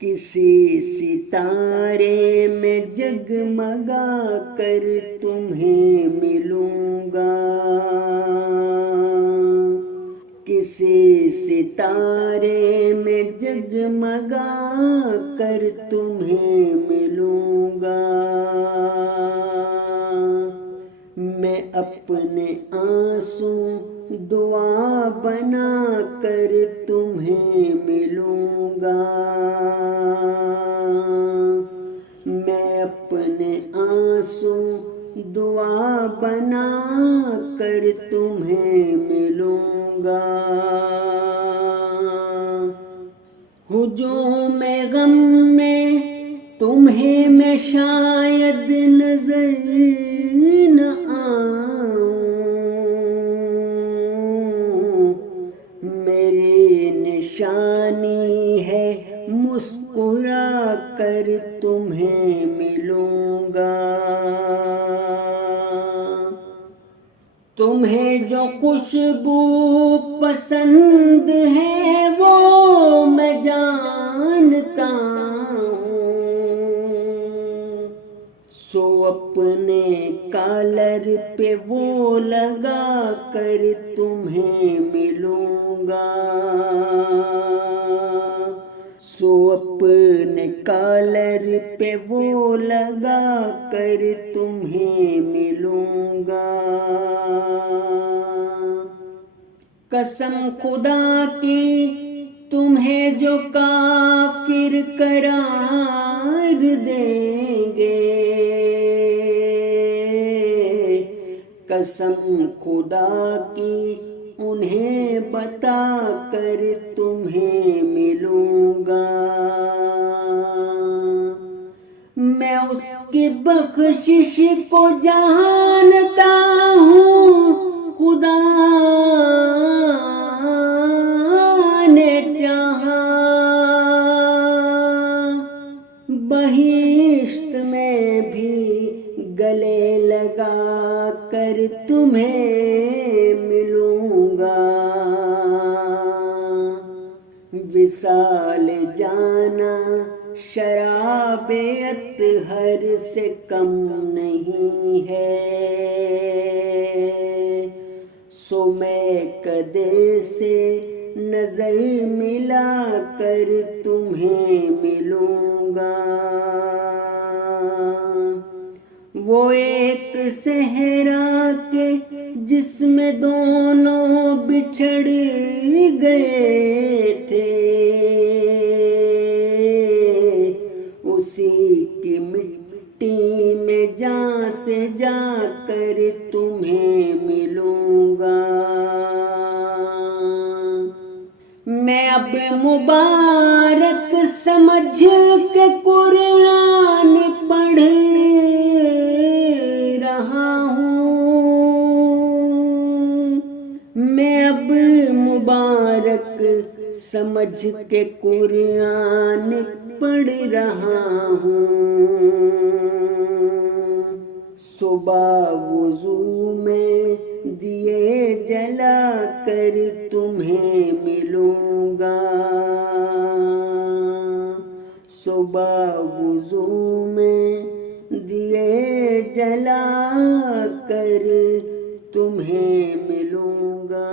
کسی ستارے میں جگمگا کر تمہیں ملوں گا، کسی ستارے میں جگمگا کر تمہیں ملوں گا، میں اپنے آنسو دعا بنا کر تمہیں ملوں گا، میں اپنے آنسو دعا بنا کر تمہیں ملوں گا، ہجوم غم میں تمہیں میں شاید نظر نہ آؤں، میری نشانی ہے مسکرا کر تمہیں ملوں گا، تمہیں جو خوشبو پسند ہے وہ میں جانتا ہوں، سو اپنے کالر پہ وہ لگا کر تمہیں ملوں گا، سو اپنے کالر پہ وہ لگا کر تمہیں ملوں گا، قسم خدا کی تمہیں جو کافر قرار دیں گے، قسم خدا کی انہیں بتا کر تمہیں ملوں گا، میں اس کی بخشش کو جانتا ہوں، خدا نے چاہا بہشت میں بھی گلے لگا کر تمہیں ملوں گا، وصال جانا شراب اطہر سے کم نہیں ہے، سو میں کدے سے نظر ملا کر تمہیں ملوں گا، وہ ایک صحرا کے جس میں دونوں بچھڑ گئے تھے، اسی کی مٹی میں جان سے جا کر تمہیں ملوں گا، میں اب مبارک سمجھ کے قرآن پڑھ رہا ہوں، میں اب مبارک سمجھ کے قرآن پڑھ رہا ہوں، صبح وضو میں دیے جلا کر تمہیں ملوں گا، صبح وضو میں دیے جلا کر تمہیں ملوں گا۔